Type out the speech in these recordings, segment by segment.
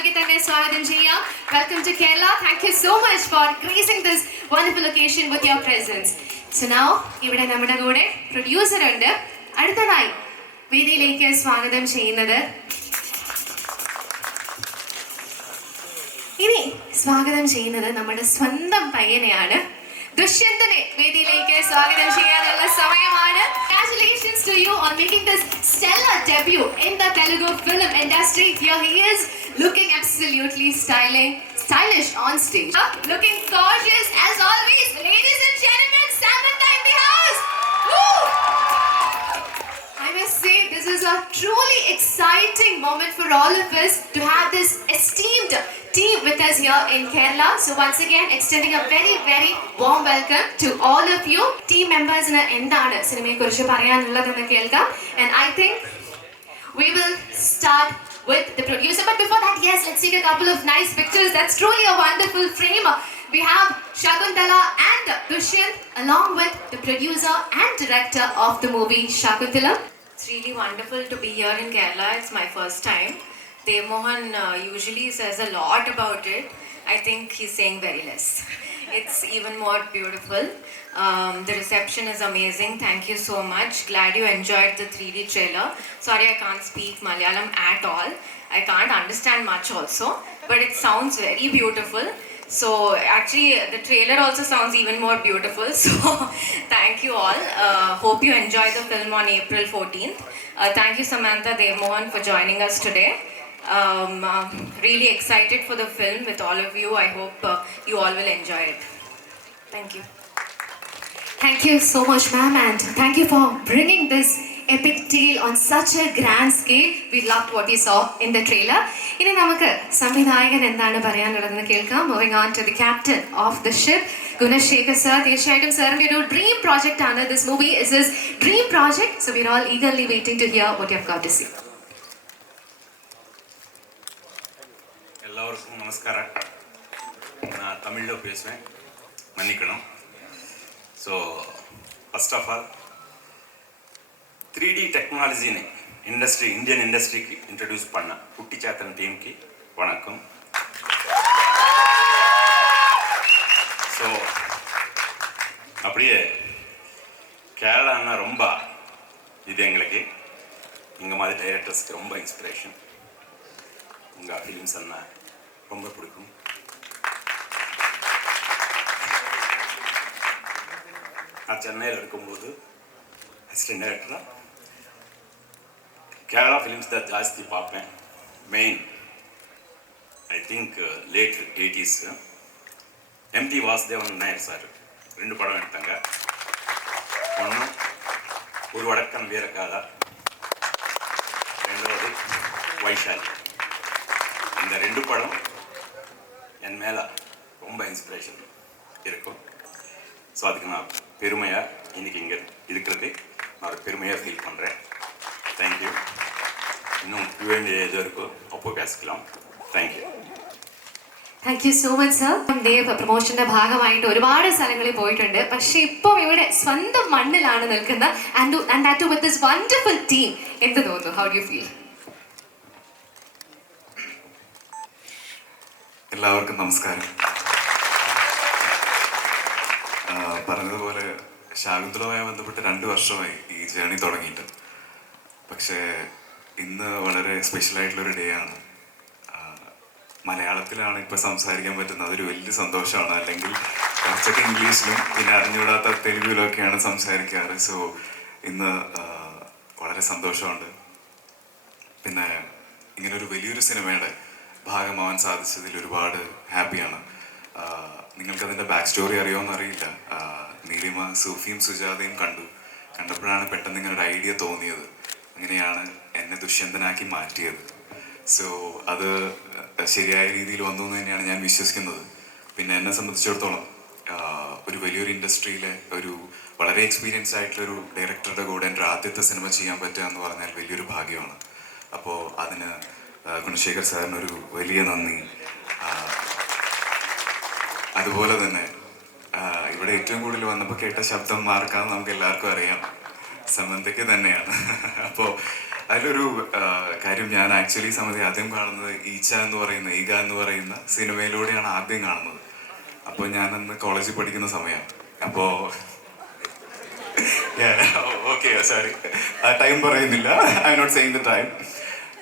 Welcome to Kerala. Thank you so much for gracing this wonderful occasion with your presence. So now, ഇവിടെ നമ്മുടെ കൂടെ producer ഉണ്ട്. അടുത്തതായി വേദിയിലേക്ക് സ്വാഗതം ചെയ്യുന്നത് ഇനി സ്വാഗതം ചെയ്യുന്നത് നമ്മുടെ സ്വന്തം പയ്യനെയാണ്. ദുഷ്യന്തനെ വേദിയിലേക്ക് സ്വാഗതം ചെയ്യാനുള്ള സമയമാണ്. Congratulations to you on making this stellar debut in the Telugu film industry. Here he is, looking absolutely stylish on stage. Looking gorgeous as always. Ladies and gentlemen, Samantha in the house. Woo! I must say, this is a truly exciting moment for all of us to have this esteemed team with us here in Kerala. So once again, extending a very, very warm welcome to all of you. Team members in endana cinema kurichu parayanulladenu kelkam, and I think we will start with the producer. But before that, yes, let's take a couple of nice pictures. That's truly a wonderful frame. We have Shakuntala and Dushyant along with the producer and director of the movie Shaakuntalam. It's really wonderful to be here in Kerala. It's my first time. Dev Mohan usually says a lot about it. I think he's saying very less. It's even more beautiful. The reception is amazing. Thank you so much. Glad you enjoyed the 3D trailer. Sorry I can't speak Malayalam at all. I can't understand much also, but it sounds very beautiful. So actually the trailer also sounds even more beautiful. So thank you all. Hope you enjoy the film on April 14th. Thank you Samantha, Dev Mohan for joining us today. Really excited for the film with all of you. I hope you all will enjoy it. Thank you. Thank you so much, ma'am, and thank you for bringing this epic tale on such a grand scale. We loved what we saw in the trailer. ഇനി നമുക്ക് സംവിധായകൻ എന്താണ് പറയാനുള്ളതെന്ന് കേൾക്കാം. Moving on to the captain of the ship, Gunasekhar sir. തീർച്ചയായിട്ടും സാറിന്റെ ഒരു dream project ആണ്. This movie is his dream project, so we're all eagerly waiting to hear what you have got to see. எல்லாருக்கும் நமஸ்காரம். நான் தமிழில் பேசுவேன், மன்னிக்கணும். So first of all 3D டெக்னாலஜின்னு இந்தியன் இண்டஸ்ட்ரிக்கு இன்ட்ரடியூஸ் பண்ண குட்டிச்சாத்தன் டீமுக்கு வணக்கம். ஸோ அப்படியே கேரளான்னா ரொம்ப இது எங்களுக்கு இங்கே மாதிரி டைரக்டர்ஸ்க்கு ரொம்ப இன்ஸ்பிரேஷன். உங்கள் ஃபிலிம்ஸ் எல்லாம் ரொம்ப பிடிக்கும். நான் சென்னையில் இருக்கும்போது அசிஸ்டன்ட் டைரக்டராக கேரளா ஃபிலிம்ஸ் தான் ஜாஸ்தி பார்ப்பேன். Main I think late 80s MT Vasudevan Nair sir 2 படம் எடுத்தாங்க. ஒன்று ஒரு வடக்கன் வீரகாதா, ரெண்டாவது வைஷாலி. இந்த 2 படம் என் மேலே ரொம்ப இன்ஸ்பிரேஷன் இருக்கும். ஸோ அதுக்கு நான் பெருமையாக இன்றைக்கி இங்கே இருக்கிறது நான் ஒரு பெருமையாக ஃபீல் பண்ணுறேன். தேங்க்யூ. இன்னும் வேண்டிய எது இருக்கோ அப்போ பேசிக்கலாம். Thank you. Thank you so much sir. Dev പ്രൊമോഷന്റെ ഭാഗമായിട്ട് ഒരുപാട് സ്ഥലങ്ങളിൽ പോയിട്ടുണ്ട്. പക്ഷെ ഇപ്പം ഇവിടെ സ്വന്തം മണ്ണിലാണ് നിൽക്കുന്നത്. And that with this wonderful team. എന്ത് തോന്നുന്നു? How do you feel? എല്ലാവർക്കും നമസ്കാരം. പറഞ്ഞതുപോലെ ശാകുന്തളവുമായി ബന്ധപ്പെട്ട് 2 വർഷമായി ഈ ജേണി തുടങ്ങിയിട്ട്. പക്ഷേ ഇന്ന് വളരെ സ്പെഷ്യലായിട്ടുള്ളൊരു ഡേ ആണ്. മലയാളത്തിലാണ് ഇപ്പോൾ സംസാരിക്കാൻ പറ്റുന്നത്. അതൊരു വലിയ സന്തോഷമാണ്. അല്ലെങ്കിൽ കുറച്ചൊക്കെ ഇംഗ്ലീഷിലും പിന്നെ അറിഞ്ഞുകൂടാത്ത തെലുഗുവിലൊക്കെയാണ് സംസാരിക്കാറ്. സോ ഇന്ന് വളരെ സന്തോഷമുണ്ട്. പിന്നെ ഇങ്ങനൊരു വലിയൊരു സിനിമയുടെ ഭാഗമാവാൻ സാധിച്ചതിൽ ഒരുപാട് ഹാപ്പിയാണ്. നിങ്ങൾക്കതിൻ്റെ ബാക്ക് സ്റ്റോറി അറിയുമോയെന്ന് അറിയില്ല. നീലിമ സൂഫിയും സുജാതയും കണ്ടപ്പോഴാണ് പെട്ടെന്ന് ഇങ്ങനൊരു ഐഡിയ തോന്നിയത്. അങ്ങനെയാണ് എന്നെ ദുഷ്യന്തനാക്കി മാറ്റിയത്. സോ അത് ശരിയായ രീതിയിൽ വന്നു എന്ന് തന്നെയാണ് ഞാൻ വിശ്വസിക്കുന്നത്. പിന്നെ എന്നെ സംബന്ധിച്ചിടത്തോളം ഒരു വലിയൊരു ഇൻഡസ്ട്രിയിലെ ഒരു വളരെ എക്സ്പീരിയൻസ് ആയിട്ടുള്ളൊരു ഡയറക്ടറുടെ കൂടെ എൻ്റെ ആദ്യത്തെ സിനിമ ചെയ്യാൻ പറ്റുക എന്ന് പറഞ്ഞാൽ വലിയൊരു ഭാഗ്യമാണ്. അപ്പോൾ അതിന് ഗുണശേഖർ സാറിനൊരു വലിയ നന്ദി. അതുപോലെ തന്നെ ഇവിടെ ഏറ്റവും കൂടുതൽ വന്നപ്പോൾ കേട്ട ശബ്ദം മാർക്കാന്ന് നമുക്ക് എല്ലാവർക്കും അറിയാം, സമന്തയ്ക്ക് തന്നെയാണ്. അപ്പോൾ അതിലൊരു കാര്യം, ഞാൻ ആക്ച്വലി സമയത്ത് ആദ്യം കാണുന്നത് ഈഗ എന്ന് പറയുന്ന സിനിമയിലൂടെയാണ് ആദ്യം കാണുന്നത്. അപ്പോൾ ഞാനന്ന് കോളേജിൽ പഠിക്കുന്ന സമയം. അപ്പോൾ ഓക്കെ, സോറി, ടൈം പറയുന്നില്ല, I not saying the time.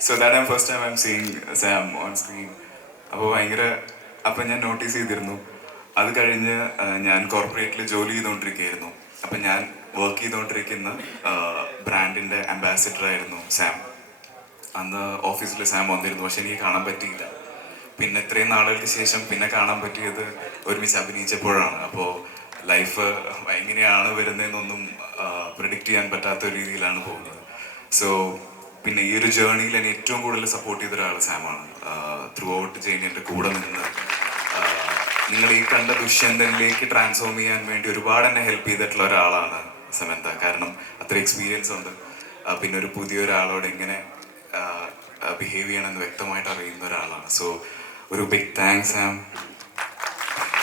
So that first time I am seeing Sam on screen. അപ്പോൾ അപ്പം ഞാൻ നോട്ടീസ് ചെയ്തിരുന്നു. അത് കഴിഞ്ഞ് ഞാൻ കോർപ്പറേറ്റിൽ ജോലി ചെയ്തുകൊണ്ടിരിക്കുകയായിരുന്നു. അപ്പം ഞാൻ വർക്ക് ചെയ്തുകൊണ്ടിരിക്കുന്ന ബ്രാൻഡിൻ്റെ അംബാസിഡർ ആയിരുന്നു സാം. അന്ന് ഓഫീസിൽ സാം വന്നിരുന്നു, പക്ഷെ എനിക്ക് കാണാൻ പറ്റിയില്ല. പിന്നെ ഇത്രയും നാളുകൾക്ക് ശേഷം പിന്നെ കാണാൻ പറ്റിയത് ഒരുമിച്ച് അഭിനയിച്ചപ്പോഴാണ്. അപ്പോൾ ലൈഫ് എങ്ങനെയാണ് വരുന്നതെന്നൊന്നും പ്രിഡിക്റ്റ് ചെയ്യാൻ പറ്റാത്ത രീതിയിലാണ് പോകുന്നത്. സോ പിന്നെ ഈ ഒരു ജേർണിയിൽ എന്നെ ഏറ്റവും കൂടുതൽ സപ്പോർട്ട് ചെയ്ത ഒരാൾ സാമാണ്. ത്രൂ ഔട്ട് എൻ്റെ കൂടെ നിന്ന് നിങ്ങൾ ഈ കണ്ട ദുഷ്യന്തനിലേക്ക് ട്രാൻസ്ഫോം ചെയ്യാൻ വേണ്ടി ഒരുപാട് എന്നെ ഹെൽപ്പ് ചെയ്തിട്ടുള്ള ഒരാളാണ് സമന്ത. കാരണം അത്ര എക്സ്പീരിയൻസ് ഉണ്ട്. പിന്നെ ഒരു പുതിയൊരാളോട് എങ്ങനെ ബിഹേവ് ചെയ്യണമെന്ന് വ്യക്തമായിട്ട് അറിയുന്ന ഒരാളാണ്. സോ ഒരു ബിഗ് താങ്ക്സ് സാം.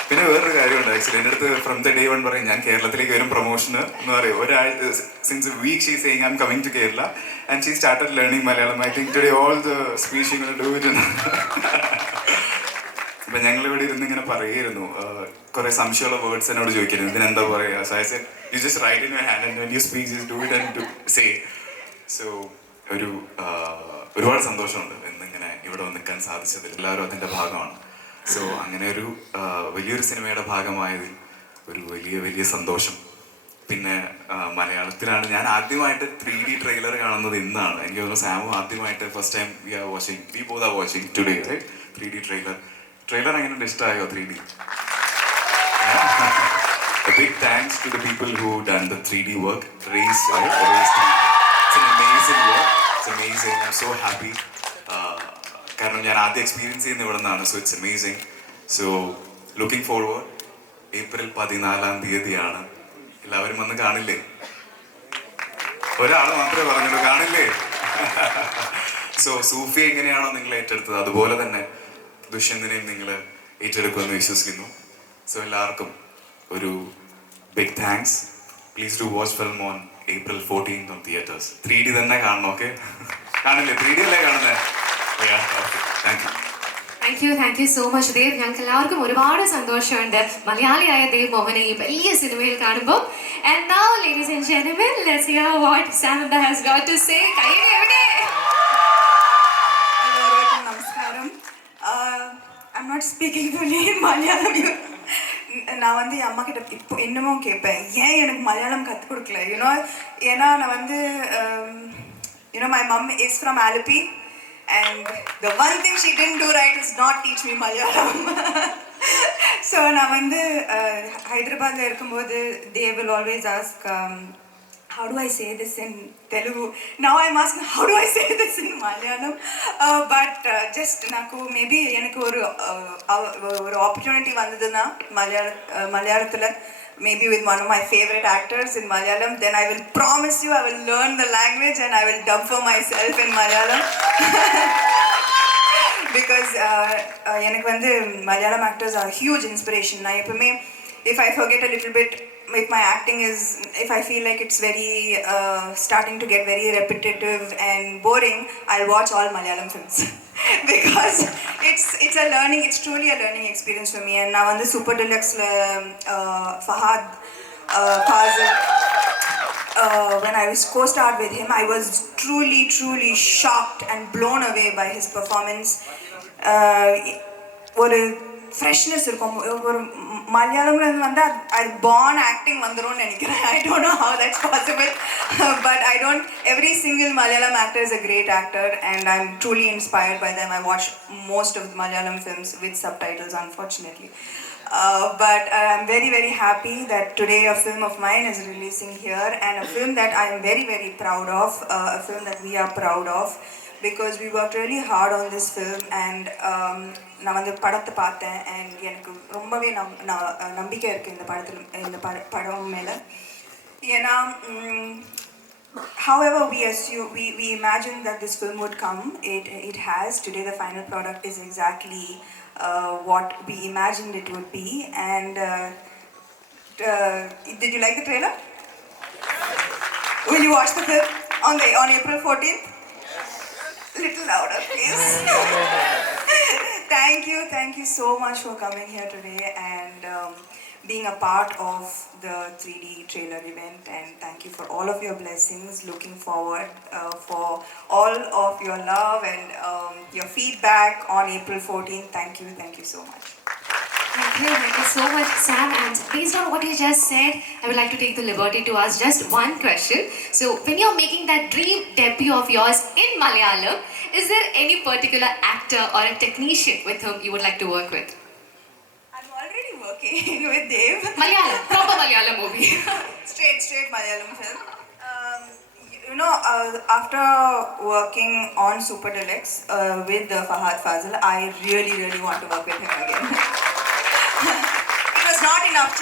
പിന്നെ വേറൊരു കാര്യമുണ്ട്, ആക്ച്വലി എൻ്റെ അടുത്ത് ഫ്രം ദ ഡേ വൺ പറയും ഞാൻ കേരളത്തിലേക്ക് വരും പ്രൊമോഷന് എന്ന് പറയും. ഒരാഴ്ച since a week she saying I am coming to Kerala and she started learning Malayalam. I think today all the speech she will do it. അപ്പം ഞങ്ങളിവിടെ ഇരുന്ന് ഇങ്ങനെ പറയുമായിരുന്നു, കുറേ സംശയമുള്ള വേർഡ്സ് എന്നോട് ചോദിക്കുന്നു, ഇതിനെന്താ പറയുക. So I said you just write in your hand and when you speak just do it and to say. So ഒരുപാട് സന്തോഷമുണ്ട് ഇന്നിങ്ങനെ ഇവിടെ വന്ന് നിൽക്കാൻ സാധിച്ചതിൽ. എല്ലാവരും അതിൻ്റെ ഭാഗമാണ്. സോ അങ്ങനെ ഒരു വലിയൊരു സിനിമയുടെ ഭാഗമായതിൽ ഒരു വലിയ സന്തോഷം. പിന്നെ മലയാളത്തിലാണ് ഞാൻ ആദ്യമായിട്ട് 3D ട്രെയിലർ കാണുന്നത് ഇന്നാണ്. എനിക്ക് തോന്നുന്നു സാമും ആദ്യമായിട്ട് first time we both are watching today, right? 3D trailer എങ്ങനെയുണ്ട്? ഇഷ്ടമായോ 3D? A big thanks to the people who done the 3D work. Race 3D. It's an amazing work. It's amazing. I'm so happy. കാരണം ഞാൻ ആദ്യം experience ചെയ്യുന്ന ഇവിടെ നിന്നാണ്. So it's amazing. So looking forward. April 14 എല്ലാവരും വന്ന് കാണില്ലേ? ഒരാൾ മാത്രമേ പറഞ്ഞുള്ളൂ, കാണില്ലേ? സോ സൂഫി എങ്ങനെയാണോ നിങ്ങൾ ഏറ്റെടുത്തത് അതുപോലെ തന്നെ ദുഷ്യന്തനെയും നിങ്ങൾ ഏറ്റെടുക്കുമെന്ന് വിശ്വസിക്കുന്നു. സോ എല്ലാവർക്കും ഒരു big thanks. Please do watch film on April 14th on theaters. 3D തന്നെ കാണണം, ഓക്കെ? കാണില്ലേ? 3D അല്ലേ കാണുന്നത്? Thank you so much Dev. ഞങ്ങൾക്ക് എല്ലാവർക്കും ഒരുപാട് സന്തോഷമുണ്ട് മലയാളിയായ ദേവ് മോഹനെ ഈ വലിയ സിനിമയിൽ കാണുമ്പോൾ. And now, ladies and gentlemen, let's hear what Samantha has got to say. കയ്യടി എവിടെ? എല്ലാവർക്കും നമസ്കാരം. I'm not speaking fully in Malayalam. நான் வந்து என் அம்மா கிட்ட இப்போ இன்னமும் கேட்பேன், ஏன் எனக்கு மலையாளம் கற்றுக் கொடுக்கல. ஏன்னா நான் வந்து my mom is from Alapi and the one thing she didn't do right is not teach me Malayalam. So நான் வந்து ஹைதராபாத்தில் இருக்கும்போது they will always ask how do I say this in Telugu. Now I'm asking how do I say this in Malayalam. But just naku maybe enakku oru opportunity vandaduna Malayalam maybe with one of my favorite actors in Malayalam, then I will promise you I will learn the language and I will dub for myself in Malayalam. Because enakku vandu Malayalam actors are huge inspiration. Na eppome if I forget a little bit, if my acting is, if I feel like it's very starting to get very repetitive and boring, I'll watch all Malayalam films. Because it's a learning, it's truly a learning experience for me. And now on the Super Deluxe Fahad Fazil, when I was co-starred with him, I was truly shocked and blown away by his performance. ஒரு freshness இருக்கும். ஒரு மலையாளம்ல வந்து அது born acting வந்துரும்னு நினைக்கிறேன். I don't know how that's possible. But every single Malayalam actor is a great actor and I'm truly inspired by them. I watch most of the Malayalam films with subtitles, unfortunately. But I'm very happy that today a film of mine is releasing here, and a film that I am very proud of, a film that we are proud of, because we worked really hard on this film. And நான் வந்து படத்தை பார்த்தேன் and எனக்கு ரொம்பவே நம்பிக்கை இருக்குது இந்த படம் மேலே. ஏன்னா however we imagined that this film would come, it has. Today the final product is exactly what we imagined it would be. And did you like the trailer? Will you watch the film on April 14th? Little louder, please. Thank you so much for coming here today and being a part of the 3D trailer event. And thank you for all of your blessings. Looking forward for all of your love and your feedback on April 14th. Thank you so much. Thank you so much, Sam. And based on what you just said, I would like to take the liberty to ask just one question. So, when you're making that dream debut of yours in Malayalam, is there any particular actor or a technician with whom you would like to work with? I'm already working with Dev. Malayalam, proper Malayalam movie. Straight Malayalam film. After working on Super Deluxe with Fahad Fazil, I really want to work with him again. It was not enough.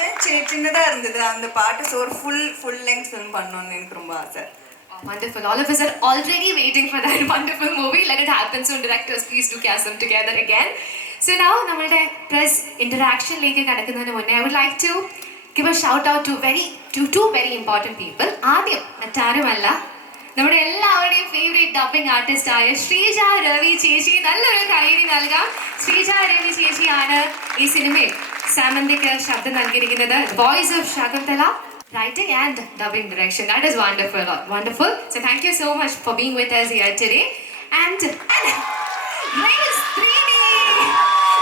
சின்னதா இருந்தது அந்த பாட்டு. So ஒரு full length film பண்ணனும்னு எனக்கு ரொம்ப ஆசை. Wonderful. All of us are already waiting for that wonderful movie. Let it happen soon. Directors, please do cast them together again. So now, നമ്മുടെ press interaction ലേക്ക് കടക്കുന്നതിന് മുന്നേ I would like to give a shout out to two very important people. ആദ്യം മറ്റാരുമല്ല, നമ്മുടെ എല്ലാവരുടെയും favourite dubbing artist ആയ ശ്രീജ രവി ചേച്ചി. നല്ലൊരു കൈയ്യടി നൽകാം. ശ്രീജ രവി ചേച്ചിയാണ് ഈ സിനിമയിൽ സാമന്തയ്ക്ക് ശബ്ദം നൽകിയിരിക്കുന്നത്. Voice of Shakuntala, writing and dubbing direction. That is wonderful. Wonderful. So thank you so much for being with us here today. And Race 3D.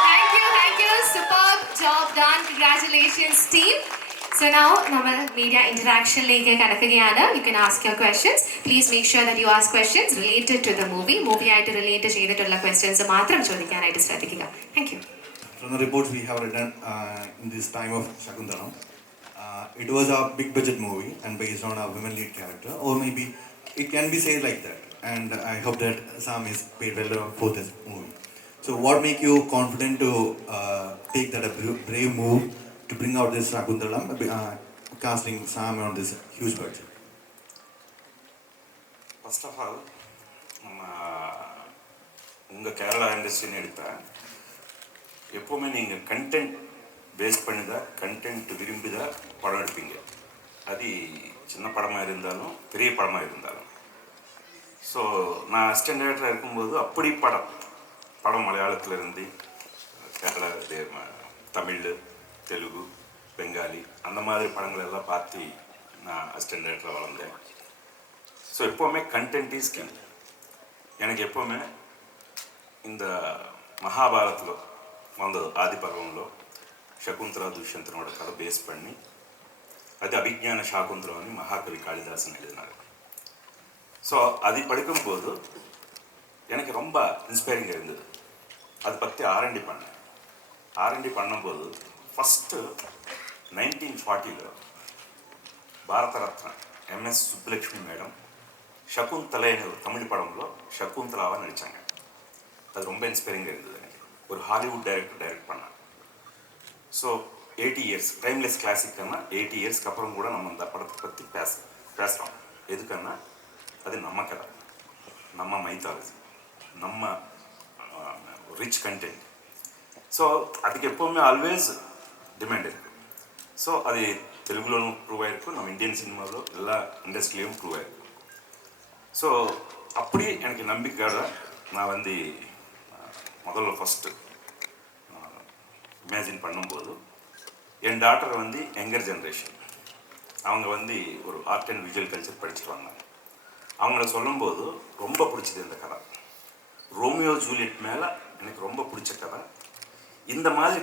Thank you. Superb job done. Congratulations, team. So now, നമ്മൾ media interaction ലേക്ക് കടക്കുകയാണ്. You can ask your questions. Please make sure that you ask questions related to the movie. Movie ആയിട്ട് relate ചെയ്തിട്ടുള്ള questions മാത്രം ചോദിക്കാനായിട്ട് ശ്രദ്ധിക്കുക. Thank you. From the reports we have written in this time of Shakuntalam, it was a big budget movie and based on a women lead character, or maybe it can be said like that. And I hope that Sam is paid well for this movie. So what make you confident to take that a brave move to bring out this Shakuntalam, casting Sam on this huge budget? First of all நம்ம உங்கள் கேரளா இண்டஸ்ட்ரின்னு எடுத்தால் எப்போவுமே நீங்கள் content base பண்ணி தான், content விரும்பி தான் படம் எடுப்பீங்க. அது சின்ன படமாக இருந்தாலும் பெரிய படமாக இருந்தாலும். ஸோ நான் அசிஸ்டன்ட் டைரக்டராக இருக்கும்போது அப்படி படம் மலையாளத்தில் இருந்து கேரளா, தமிழ், தெலுங்கு, பெங்காலி அந்த மாதிரி படங்கள் எல்லாம் பார்த்து நான் அசிஸ்டன்ட் டைரக்டராக வளர்ந்தேன். ஸோ எப்போவுமே கண்டென்ட் இஸ் கிங். எனக்கு எப்போவுமே இந்த மகாபாரத்தில் வந்தது ఆది పర్వంలో శకుంతల దుష్యంతునోட కథ బేస్ பண்ணி అది అభిజ్ఞాన శాకుంతలం అని మహాకవి కాళిదాసన్ எழுதினார். ஸோ அது படிக்கும்போது எனக்கு ரொம்ப இன்ஸ்பைரிங்காக இருந்தது. அதை பற்றி ஆர்என்டி பண்ணேன். ஆர்என்டி பண்ணும்போது first 1940 Bharat Ratna MS Subbalakshmi madam Shakuntala అనే ஒரு தமிழ் படம்లో శకుంతలాவை நடித்தாங்க. அது ரொம்ப இன்ஸ்பைரிங்காக இருந்தது. எனக்கு ஒரு ஹாலிவுட் டைரக்ட் பண்ணேன். ஸோ 80 years டைம்லெஸ் கிளாசிக்கன்னா 80 yearsக்கு அப்புறம் கூட நம்ம அந்த படத்தை பற்றி பேசுகிறோம். எதுக்குன்னா அது நம்ம கதை, நம்ம மைத்தாலஜி, நம்ம ரிச் கண்டென்ட். ஸோ அதுக்கு எப்போவுமே ஆல்வேஸ் டிமாண்ட் இருக்குது. ஸோ அது தெலுங்குలోనూ ப்ரூவ் ஆகிருக்கும், நம்ம இந்தியன் சினிமாவில் எல்லா இண்டஸ்ட்ரியிலையும் ப்ரூவ் ஆகிருக்கும். ஸோ அப்படி எனக்கு நம்பிக்கையோட நான் வந்து முதல்ல ஃபஸ்ட்டு இமேஜின் பண்ணும்போது என் டாக்டர் வந்து யங்கர் ஜென்ரேஷன், அவங்க வந்து ஒரு ஆர்ட் அண்ட் விஜுவல் கல்ச்சர் படிச்சுட்டு வந்தாங்க. அவங்கள சொல்லும்போது ரொம்ப பிடிச்சது இந்த கதை. ரோமியோ ஜூலியட் மேலே எனக்கு ரொம்ப பிடிச்ச கதை. இந்த மாதிரி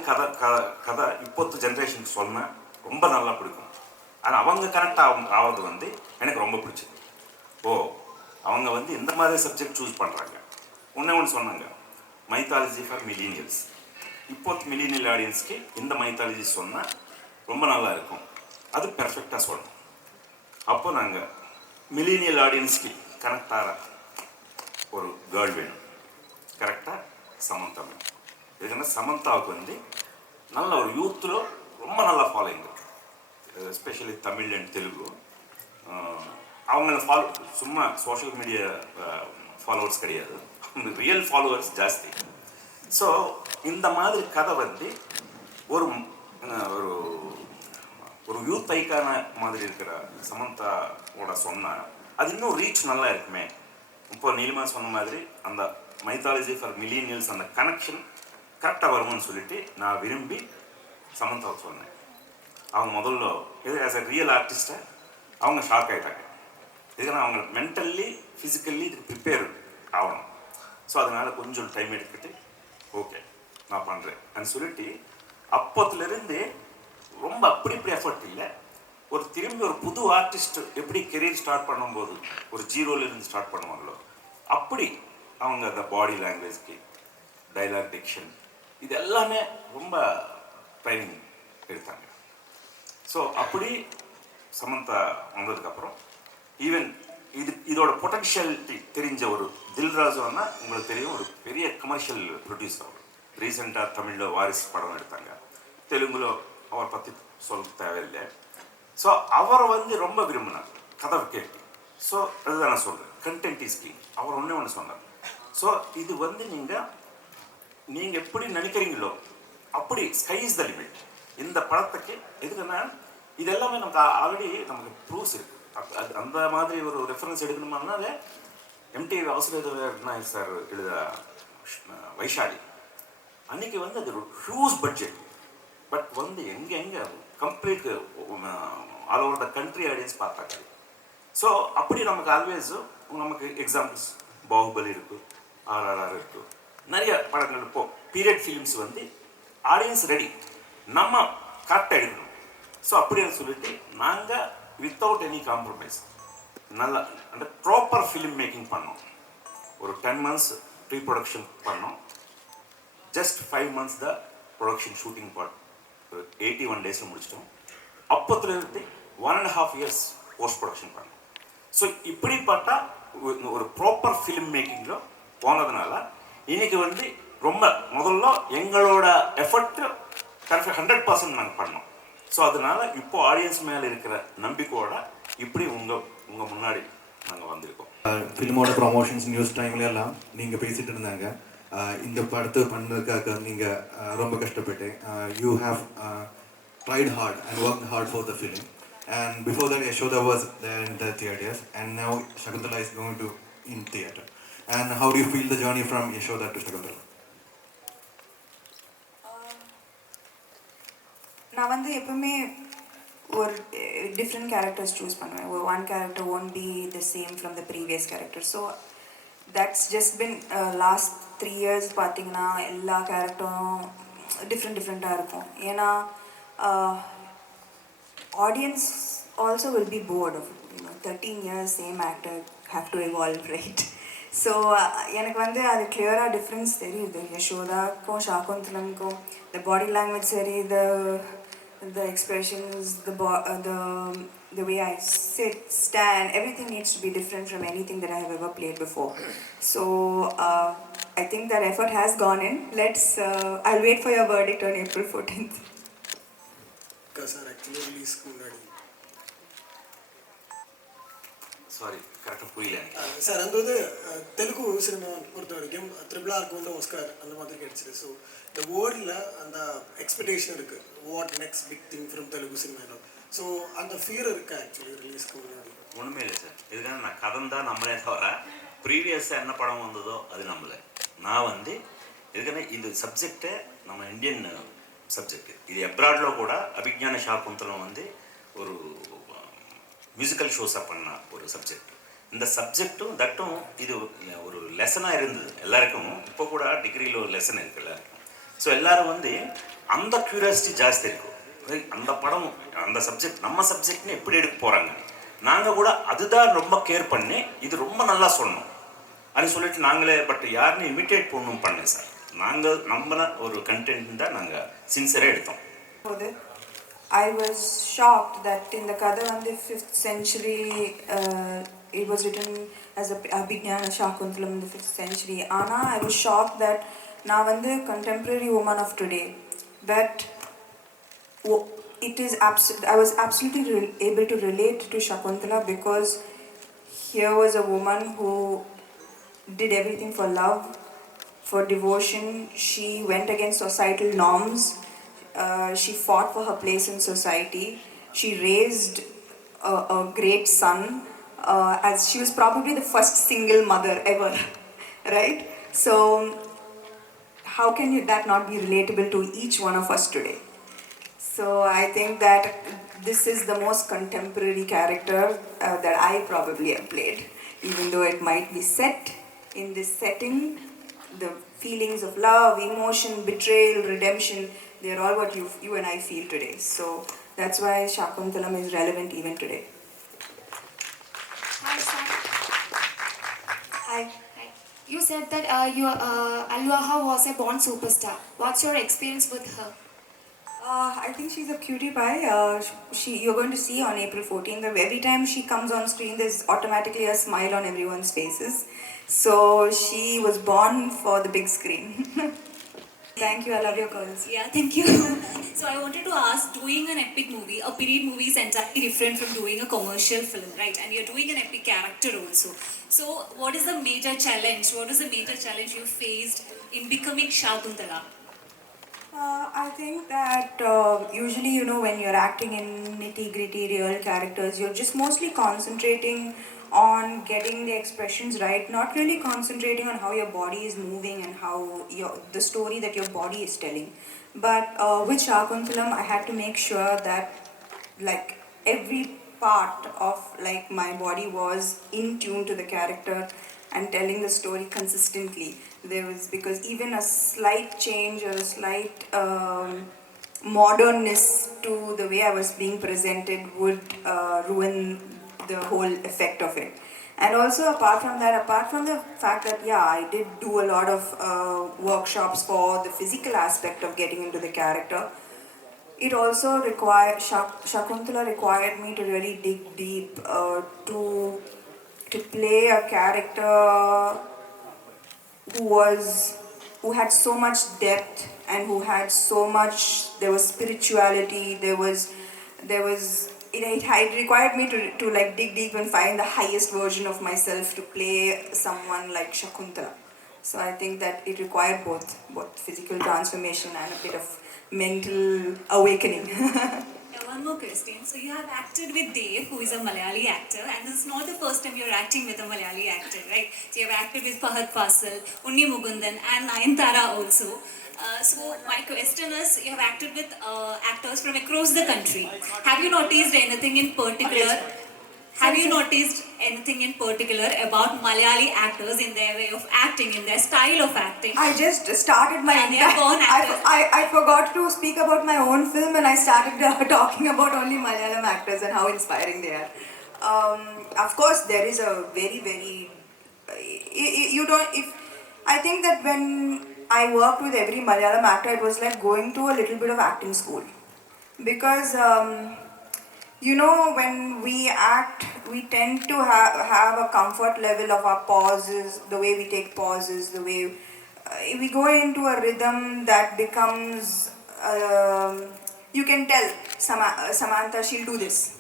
கதை இப்போத்து ஜென்ரேஷனுக்கு சொன்னால் ரொம்ப நல்லா பிடிக்கும். ஆனால் அவங்க கனெக்ட் ஆகிறது வந்து எனக்கு ரொம்ப பிடிச்சது. அவங்க வந்து இந்த மாதிரி சப்ஜெக்ட் சூஸ் பண்ணுறாங்க. ஒன்று சொன்னாங்க, மைத்தாலஜி ஃபார் மில்லினியல்ஸ். இப்போது மில்லினியல் ஆடியன்ஸ்க்கு இந்த மைத்தாலஜி சொன்னால் ரொம்ப நல்லா இருக்கும், அது பெர்ஃபெக்டாக சொல்லணும். அப்போ நாங்கள் மில்லினியல் ஆடியன்ஸ்க்கு கனெக்ட் ஆகிற ஒரு கேர்ள் வேணும். கரெக்டாக சமந்தா மேம். இதுக்குன்னா சமந்தாவுக்கு வந்து நல்ல ஒரு யூத்தில் ரொம்ப நல்லா ஃபாலோயிங் இருக்குது, எஸ்பெஷலி தமிழ் அண்ட் தெலுங்கு. அவங்கள சும்மா சோஷியல் மீடியா ஃபாலோவர்ஸ் கிடையாது, ரியல் ஃபாலோவர்ஸ் ஜாஸ்தி. ஸோ இந்த மாதிரி கதை வந்து ஒரு ஒரு யூத் ஐக்கான மாதிரி இருக்கிற சமந்தாவோட சொன்னால் அது இன்னும் ரீச் நல்லா இருக்குமே. இப்போ நீலிமா சொன்ன மாதிரி அந்த மைத்தாலஜி ஃபார் மில்லினியல்ஸ் அந்த கனெக்ஷன் கரெக்டாக வரும்னு சொல்லிட்டு நான் விரும்பி சமந்தாவை சொன்னேன். அவங்க முதல்ல இது ஆஸ் அ ரியல் ஆர்டிஸ்ட்டை அவங்க ஷாக் ஆகிட்டாங்க. இதுக்கான அவங்க மென்டல்லி ஃபிசிக்கல்லி இதுக்கு ப்ரிப்பேர் ஆகணும். ஸோ அதனால் கொஞ்சம் டைம் எடுத்துக்கிட்டு ஓகே நான் பண்ணுறேன் சொல்லிட்டு அப்போத்துலேருந்து ரொம்ப அப்படி இப்படி எஃபர்ட் இல்லை. ஒரு திரும்பி ஒரு புது ஆர்டிஸ்ட் எப்படி கெரியர் ஸ்டார்ட் பண்ணும்போது ஒரு ஜீரோலேருந்து ஸ்டார்ட் பண்ணுவாங்களோ அப்படி அவங்க அந்த பாடி லாங்குவேஜ்க்கு டைலாக் டிக்ஷன் இது எல்லாமே ரொம்ப ட்ரைனிங் எடுத்தாங்க. ஸோ அப்படி சமந்தா வந்ததுக்கப்புறம் ஈவன் இதோட பொட்டன்ஷியாலிட்டி தெரிஞ்ச ஒரு தில் ராஜுன்னா உங்களுக்கு தெரியும், ஒரு பெரிய கமர்ஷியல் ப்ரொடியூசர். அவர் ரீசெண்டாக தமிழில் வாரிசு படம் எடுத்தாங்க, தெலுங்குல அவரை பற்றி சொல்ல தேவையில்லை. ஸோ அவரை ரொம்ப விரும்பினார் கதை கேட்டு. ஸோ அதுதான் நான் சொல்கிறேன், கண்டென்ட் இஸ் கிங். அவர் ஒன்று சொன்னார். ஸோ இது நீங்கள் எப்படி நினைக்கிறீங்களோ அப்படி ஸ்கை இஸ் த லிமிட் இந்த படத்துக்கு. எதுக்குன்னா இது எல்லாமே நமக்கு ஆல்ரெடி நமக்கு ப்ரூவ்ஸ் இருக்குது. அந்த மாதிரி ஒரு ரெஃபரன்ஸ் எடுக்கணுமானாலே எம்டி வாசுதேவ் சார் எழுத வைஷாலி அன்றைக்கி அது ஒரு ஹியூஜ் பட்ஜெட். பட் எங்கே complete all over the country audience பார்த்தாங்க. ஸோ அப்படி நமக்கு ஆல்வேஸ் நமக்கு எக்ஸாம்பிள்ஸ் பாகுபலி இருக்குது, RRR இருக்குது, நிறைய படங்கள். இப்போது பீரியட் ஃபிலிம்ஸ் ஆடியன்ஸ் ரெடி, நம்ம கரெக்டாக எடுக்கணும். ஸோ அப்படின்னு சொல்லிட்டு நாங்கள் வித்தவுட் எனி காம்ப்ரமைஸ் நல்லா அந்த ப்ராப்பர் ஃபிலிம் மேக்கிங் பண்ணோம். ஒரு 10 months ப்ரீ ப்ரொடக்ஷன் பண்ணோம். ஜஸ்ட் 5 months தான் ப்ரொடக்ஷன் ஷூட்டிங் பார்ட் 81 days முடிச்சிட்டோம். அப்போத்துலேருந்து 1.5 years போஸ்ட் ப்ரொடக்ஷன் பண்ணோம். ஸோ இப்படிப்பட்ட ஒரு ப்ராப்பர் ஃபிலிம் மேக்கிங்கில் போனதுனால இன்னைக்கு ரொம்ப முதல்ல எங்களோட எஃபர்ட்டு கரெக்டாக 100% நாங்கள் பண்ணோம். ஸோ அதனால் இப்போ ஆடியன்ஸ் மேலே இருக்கிற நம்பிக்கையோட இப்படி உங்கள் முன்னாடி நாங்கள் வந்திருக்கோம். ஃபிலிமோட ப்ரமோஷன்ஸ் நியூஸ் டைம்ல எல்லாம் நீங்கள் பேசிகிட்டு இருந்தாங்க. இந்த படத்தை பண்ணதுக்காக நீங்கள் ரொம்ப கஷ்டப்பட்டு you have tried hard and work hard for the film. And before that, Yashoda was there in the theatres, and now Shakuntala is going to in theatre. And how do you feel the journey from Yashoda to Shakuntala? நான் எப்பவுமே ஒரு different characters choose பண்ணுவேன். ஒரு one character won't be the same from the previous character. So that's just been last 3 years பார்த்தீங்கன்னா எல்லா கேரக்டரும் டிஃப்ரெண்ட்டாக இருக்கும். ஏன்னா audience also will be bored of 13 years same actor have to evolve, right? So எனக்கு அது கிளியராக டிஃப்ரென்ஸ் தெரியுது. யசோதாக்கும் ஷாகுந்தலம்க்கும் the body language சரி, the expressions, the way I sit, stand, everything needs to be different from anything that I have ever played before. So I think that effort has gone in. I'll wait for your verdict on April 14th. Sir actually ரிலீஸ்க்கு முன்னாடி sorry கரெக்டாக புரியல sir. Telugu cinema பொறுத்த வரைக்கும் RRRக்கு Oscar அந்த மாதிரி கிடைச்சிது. So இந்த வேர்ல்டில் அந்த எக்ஸ்பெக்டேஷன் இருக்குது, what next big thing from Telugu cinema. So அந்த ஃபியர் இருக்குது ஆக்சுவலி ரிலீஸ்க்கு முன்னாடி. ஒன்றுமே இல்லை சார். இதுக்கான நான் கதை தான் நம்மளே தவிர ப்ரீவியஸாக என்ன படம் வந்ததோ அது நம்மளை. நான் இதுக்கான இந்த சப்ஜெக்டை நம்ம இந்தியன் சப்ஜெக்ட். இது அப்ராடில் கூட அபிஜ்ஞான ஷாக்குந்தலம் ஒரு மியூசிக்கல் ஷோஸாக பண்ண ஒரு சப்ஜெக்ட். இந்த சப்ஜெக்டும் தட்டும் இது ஒரு லெசனாக இருந்தது எல்லாருக்கும். இப்போ கூட டிகிரியில் ஒரு லெசன் இருக்குது எல்லாருக்கும். ஸோ எல்லோரும் அந்த க்யூரியாசிட்டி ஜாஸ்தி இருக்கும். அந்த படம் அந்த சப்ஜெக்ட் நம்ம சப்ஜெக்ட்னு எப்படி எடுக்க போகிறாங்க. நாங்கள் கூட அதுதான் ரொம்ப கேர் பண்ணி இது ரொம்ப நல்லா சொன்னோம் அப்படின்னு சொல்லிட்டு நாங்களே பட் யாருன்னு இமிட்டேட் பண்ணணும் பண்ணேன் சார். நாங்கள் நம்பின ஒரு கண்டென்ட் தான் நாங்கள் சின்சியராக எடுத்தோம். I was shocked that in the Kada on the 5th century, it was written as Abhijnana Shakuntalam in the 5th century. Anna, I was shocked that now the contemporary woman of today, that it is I was absolutely able to relate to Shakuntala because here was a woman who did everything for love, for devotion. She went against societal norms. She fought for her place in society. She raised a great son as she was probably the first single mother ever, right? So how can that not be relatable to each one of us today? So I think that this is the most contemporary character that I probably have played, even though it might be set in this setting. The feelings of love, emotion, betrayal, redemption, they are all what you and I feel today. So that's why Shaakuntalam is relevant even today. Hi, Sam. Hi. Hi. You said that Aluaha was a born superstar. What's your experience with her? I think she's a cutie pie. You're going to see on April 14th that every time she comes on screen, there's automatically a smile on everyone's faces. So she was born for the big screen. Thank you. I love your calls. Yeah, thank you. So I wanted to ask, doing an epic movie, a period movie is entirely different from doing a commercial film, right? And you're doing an epic character also. So what is the major challenge? What is the major challenge you faced in becoming Shakuntala? I think that usually, when you're acting in nitty gritty real characters, you're just mostly concentrating on getting the expressions right, not really concentrating on how your body is moving and how the story that your body is telling. But with Shakuntalam, I had to make sure that like every part of like my body was in tune to the character and telling the story consistently. There was, because even a slight change or a slight modernness to the way I was being presented would ruin the whole effect of it. And also apart from that, apart from the fact that yeah, I did do a lot of workshops for the physical aspect of getting into the character, it also required Shakuntala required me to really dig deep to play a character who had so much depth and who had so much. There was spirituality. It required me to like dig deep and find the highest version of myself to play someone like Shakuntala. So I think that it required both physical transformation and a bit of mental awakening. One more question. So you have acted with Dev, who is a Malayali actor, and this is not the first time you're acting with a Malayali actor, right? So you have acted with Fahad Fasal, Unni Mugundan, and Nayantara also. So my question is, you have acted with actors from across the country. Have you noticed anything in particular? Have you noticed anything in particular about Malayali actors in their way of acting, in their style of acting? I just started my. And they are born actors. I forgot to speak about my own film, and I started talking about only Malayalam actors and how inspiring they are. Of course, there is a very you don't if I think that when I worked with every Malayalam actor, it was like going to a little bit of acting school, because when we act, we tend to have a comfort level of our pauses, the way we take pauses, the way we go into a rhythm that becomes, you can tell Samantha, she'll do this.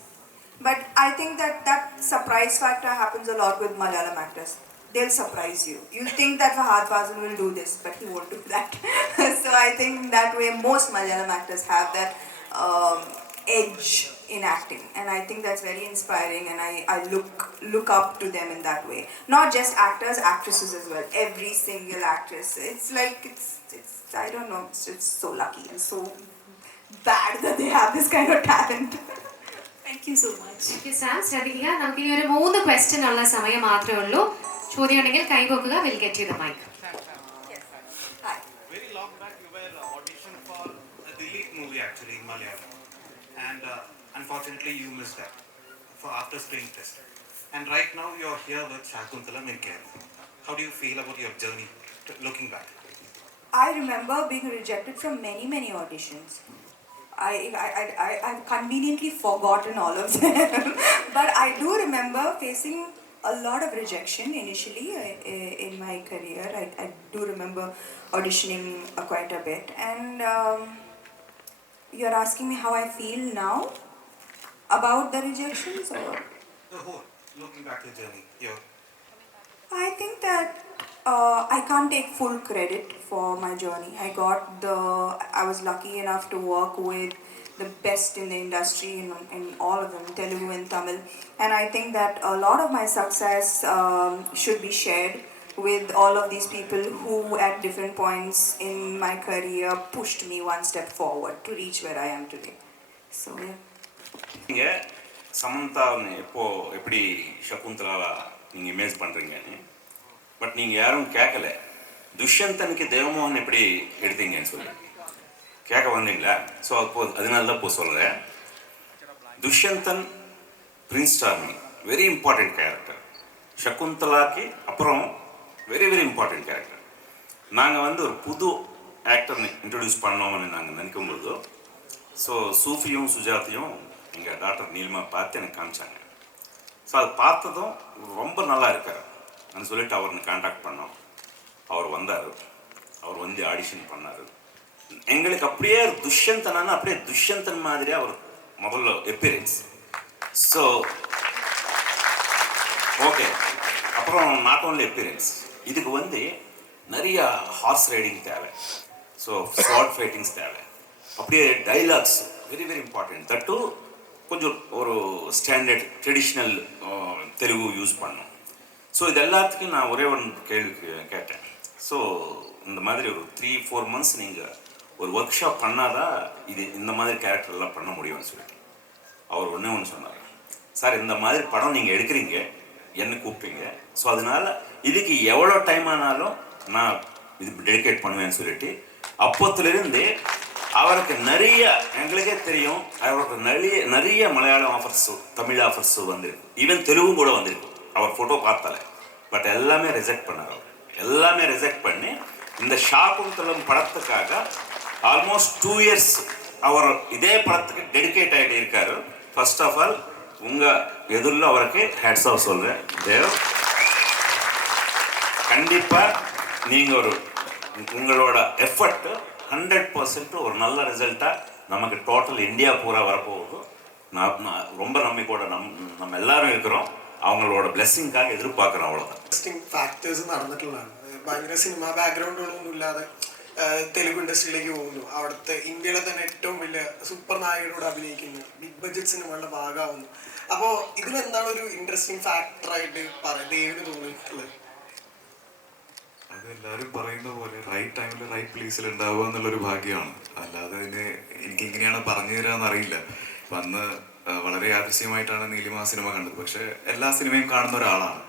But I think that surprise factor happens a lot with Malayalam actors. They'll surprise you. You think that Fahad Fazil will do this, but he won't do that. So I think that way most Malayalam actors have that edge in acting, and I think that's very inspiring, and I look up to them in that way. Not just actors, actresses as well. Every single actress. It's like it's I don't know. It's so lucky and so bad that they have this kind of talent. Thank you so much. Thank you, Sam. ശ്രദ്ധിക്കുക, നമുക്ക് ഇനി ഒരു 3 question ഉള്ള സമയം മാത്രമേ ഉള്ളൂ. ചോദ്യം ഉണ്ടെങ്കിൽ കൈപൊക്കുക. We'll get you the mic. Yes. Hi. Very long back, you were auditioned for a Dil movie actually in Malayalam, and unfortunately you missed that for after screen test. And right now you are here with Shakuntalam in Kerala. How do you feel about your journey looking back? I remember being rejected from many auditions. I've conveniently forgotten all of them. But I do remember facing a lot of rejection initially in my career. I do remember auditioning quite a bit. And you're asking me how I feel now about the rejections? Or? The whole, looking back your journey, I think that I can't take full credit for my journey. I was lucky enough to work with the best in the industry in all of them, Telugu and Tamil. And I think that a lot of my success should be shared with all of these people who at different points in my career pushed me one step forward to reach where I am today. So yeah. நீங்கள் சமந்தாவை எப்படி சகுந்தலாவா நீங்கள் image பண்ணுறீங்கன்னு, but நீங்கள் யாரும் கேட்கல துஷ்யந்தனுக்கு தேவமோகன் எப்படி எடுத்தீங்கன்னு சொல்லி கேட்க வந்தீங்களா? ஸோ அதனால தான் இப்போ சொல்கிறேன். Dushyanthan prince charming very important character. சகுந்தலாக்கு அப்புறம் வெரி வெரி இம்பார்ட்டண்ட் கேரக்டர். நாங்கள் ஒரு புது ஆக்டர்னு இன்ட்ரடியூஸ் பண்ணோம்னு நாங்கள் நினைக்கும்போது, ஸோ சூஃபியும் சுஜாத்தையும் எங்கள் டாக்டர் நீலிமா பார்த்து எனக்கு காமிச்சாங்க. ஸோ அது பார்த்ததும் ரொம்ப நல்லா இருக்கார் அப்படின்னு சொல்லிட்டு அவர்னு கான்டாக்ட் பண்ணோம். அவர் வந்தார். அவர் வந்து ஆடிஷன் பண்ணார். எங்களுக்கு அப்படியே துஷ்யந்தனான அப்படியே துஷ்யந்தன் மாதிரியே அவர் முதல்ல எப்பியரன்ஸ். ஸோ ஓகே, அப்புறம் நாட் ஓன்லி எப்பியரன்ஸ், இதுக்கு நிறைய ஹார்ஸ் ரைடிங் தேவை. ஸோ ஸ்வாட் ஃபைட்டிங்ஸ் தேவை. அப்படியே dialogues very very important. That too கொஞ்சம் ஒரு ஸ்டாண்டர்ட் ட்ரெடிஷ்னல் தெலுங்கு யூஸ் பண்ணோம். ஸோ இது எல்லாத்துக்கும் நான் ஒரே ஒரு கேள்வி கேட்டேன். ஸோ இந்த மாதிரி ஒரு 3-4 months நீங்கள் ஒரு ஒர்க் ஷாப் பண்ணாதான் இந்த மாதிரி கேரக்டர்லாம் பண்ண முடியும்னு சொல்லிட்டு அவர் ஒன்று சொன்னார். சார், இந்த மாதிரி படம் நீங்கள் எடுக்கிறீங்க, என்ன கூப்பிட்டீங்க, ஸோ அதனால் இதுக்கு எவ்வளோ டைம் ஆனாலும் நான் இது டெடிகேட் பண்ணுவேன்னு சொல்லிட்டு அப்போத்துலேருந்து அவருக்கு நிறைய, எங்களுக்கே தெரியும், அவருக்கு நிறைய மலையாளம் ஆஃபர்ஸு, தமிழ் ஆஃபர்ஸு வந்திருக்கு. ஈவன் தெலுங்கும் கூட வந்திருக்கு. அவர் ஃபோட்டோ பார்த்தாலே, பட் எல்லாமே ரிஜெக்ட் பண்ணார். அவர் எல்லாமே ரிஜெக்ட் பண்ணி இந்த ஷாகுந்தலம் படத்துக்காக ஆல்மோஸ்ட் 2 years அவர் இதே படத்துக்கு டெடிகேட் ஆகிட்டு இருக்காரு. ஃபர்ஸ்ட் ஆஃப் ஆல் உங்கள் எதிரில் அவருக்கு ஹேட்ஸ் ஆஃப் சொல்கிறேன். தேவ், கண்டிப்பாக நீங்கள் உங்களோட எஃபர்ட்டு 100% ஒரு நல்ல ரிசல்ட்டாக நமக்கு டோட்டல் இந்தியா பூரா வரப்போகுது. நான் ரொம்ப நம்பிக்கையோட நம்ம எல்லாரும் இருக்கிறோம். അവങ്ങളോട് ബ്ലെസ്സിംഗ് എതിർപ്പാക്കണം. അவ்வளോதான். ഇൻട്രസ്റ്റിംഗ് ഫാക്ടേഴ്സ് നടന്നിട്ടുള്ളതാണ്. ഭയങ്കര സിനിമ ബാക്ക്ഗ്രൗണ്ടുകളൊന്നും ഇല്ലാതെ തെലുഗു ഇൻഡസ്ട്രിയിലേക്ക് പോകുന്നു. അവിടുത്തെ ഇന്ത്യയിലെ തന്നെ ഏറ്റവും വലിയ സൂപ്പർ നായകനോട് അഭിനയിക്കുന്നു, ബിഗ് ബഡ്ജറ്റ് സിനിമകളുടെ ഭാഗമാവുന്നു. അപ്പോൾ ഇതിലെന്താണ് ഒരു ഇൻട്രസ്റ്റിംഗ് ഫാക്ടറായിട്ട് ദേവിന് തോന്നിയിട്ടുള്ളത്? അതെല്ലാവരും പറയുന്ന പോലെ റൈറ്റ് ടൈമിൽ റൈറ്റ് പ്ലേസിൽ ഉണ്ടാവുക എന്നുള്ളൊരു ഭാഗ്യമാണ്. അല്ലാതെ എനിക്ക് ഇങ്ങനെയാണ് പറഞ്ഞു തരാമെന്ന് അറിയില്ല. അപ്പം അന്ന് വളരെ യാദൃശ്യമായിട്ടാണ് നീലിമ സിനിമ കണ്ടത്. പക്ഷെ എല്ലാ സിനിമയും കാണുന്ന ഒരാളാണ്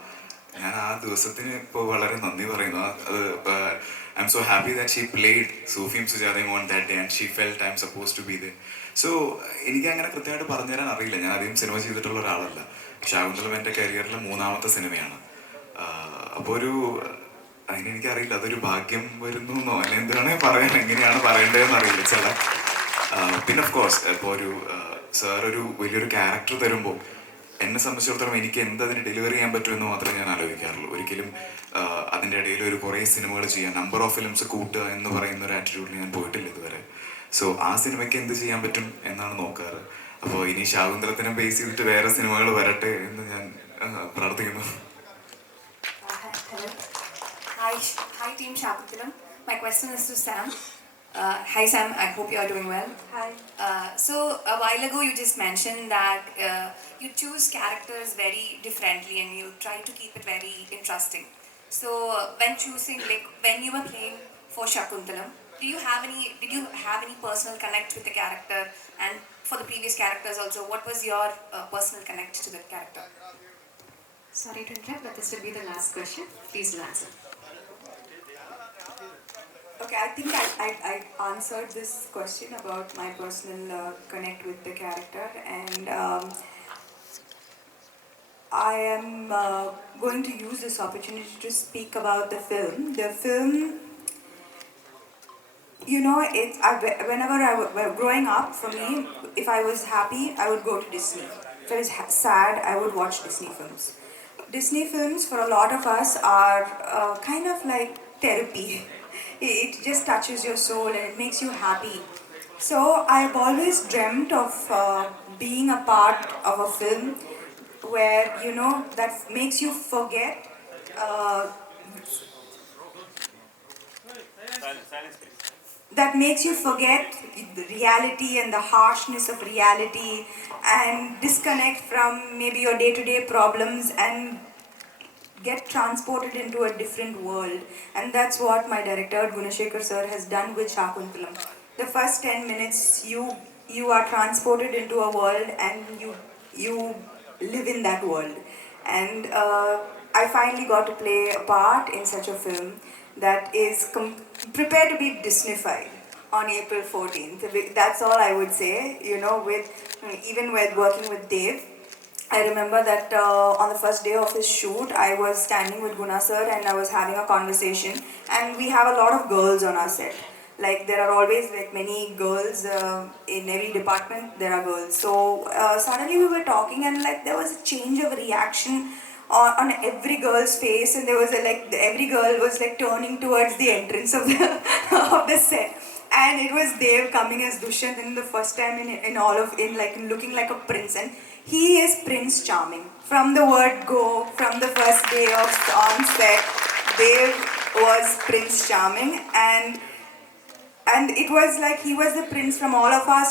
ഞാൻ. ആ ദിവസത്തിന് ഇപ്പോൾ വളരെ നന്ദി പറയുന്നു. അത് I am so happy that she played സൂഫിയും സുജാതയും on that day and she felt I am suppose to be there. So എനിക്ക് അങ്ങനെ കൃത്യമായിട്ട് പറഞ്ഞു തരാൻ അറിയില്ല. ഞാൻ അധികം സിനിമ ചെയ്തിട്ടുള്ള ഒരാളല്ല. ശാകുന്തളം എൻ്റെ കരിയറിലെ 3ാമത്തെ സിനിമയാണ്. അപ്പോൾ അതിനെനിക്കറിയില്ല, അതൊരു ഭാഗ്യം വരുന്നു എന്നോ അല്ലെ എന്താണ് പറയാൻ, എങ്ങനെയാണ് പറയേണ്ടതെന്ന് അറിയില്ല ചില. പിന്നെ ഓഫ് കോഴ്സ് ഇപ്പോൾ സാർ വലിയൊരു ക്യാരക്ടർ തരുമ്പോൾ എന്നെ സംബന്ധിച്ചിടത്തോളം എനിക്ക് എന്തതിന് ഡെലിവറി ചെയ്യാൻ പറ്റുമെന്ന് മാത്രമേ ഞാൻ ആലോചിക്കാറുള്ളൂ. ഒരിക്കലും അതിൻ്റെ ഇടയിൽ കുറേ സിനിമകൾ ചെയ്യാൻ, നമ്പർ ഓഫ് ഫിലിംസ് കൂട്ടുക എന്ന് പറയുന്ന ഒരു ആറ്റിറ്റ്യൂഡിൽ ഞാൻ പോയിട്ടില്ല ഇതുവരെ. സോ ആ സിനിമയ്ക്ക് എന്ത് ചെയ്യാൻ പറ്റും എന്നാണ് നോക്കാറ്. അപ്പോൾ ഇനി ശാകുന്തളത്തിനെ ബേസ് ചെയ്തിട്ട് വേറെ സിനിമകൾ വരട്ടെ എന്ന് ഞാൻ പ്രാർത്ഥിക്കുന്നു. Hi team Shakuntalam. My question is to Sam. Hi Sam, I hope you are doing well. Hi. So a while ago you just mentioned that you choose characters very differently and you try to keep it very interesting. So when choosing, like when you were playing for Shakuntalam, did you have any personal connect with the character? And for the previous characters also, what was your personal connect to the character? Sorry to interrupt, but this will be the last question. Please do answer. Okay, I think I answered this question about my personal connect with the character, and I am going to use this opportunity to speak about the film. The film, you know, whenever growing up, for me, if I was happy, I would go to Disney. If I was sad, I would watch Disney films. Disney films for a lot of us are kind of like therapy. It just touches your soul and it makes you happy. So I've always dreamt of being a part of a film where, you know, that makes you forget that makes you forget the reality and the harshness of reality and disconnect from maybe your day-to-day problems and get transported into a different world. And that's what my director Gunasekhar sir has done with Shaakuntalam. The first 10 minutes you are transported into a world and you live in that world. And I finally got to play a part in such a film that is prepared to be Disneyfied on April 14th. That's all I would say, you know, even with working with Dave. I remember that on the first day of his shoot, I was standing with Gunaa sir and I was having a conversation. And we have a lot of girls on our set. Like there are always like many girls in every department. There are girls. So suddenly we were talking and like there was a change of reaction on every girl's face, and there was every girl was like turning towards the entrance of the of the set. And it was Dev coming as Dushyant in the first time in looking like a prince, and he is Prince Charming. From the word go, from the first day of on set, Dev was Prince Charming, and it was like he was the prince from all of our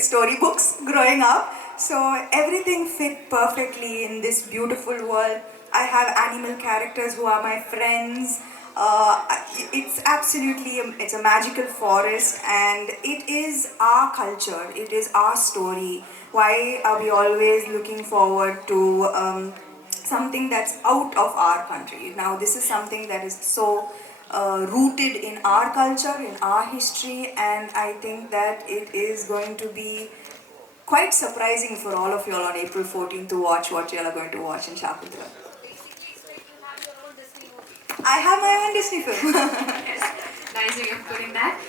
storybooks growing up. So everything fit perfectly in this beautiful world. I have animal characters who are my friends. It's it's a magical forest, and it is our culture, it is our story. Why are we always looking forward to something that's out of our country? Now this is something that is so rooted in our culture, in our history, and I think that it is going to be quite surprising for all of you all on April 14th to watch what you all are going to watch in Shakuntalam. I have my own Disney film. Nice way of putting that.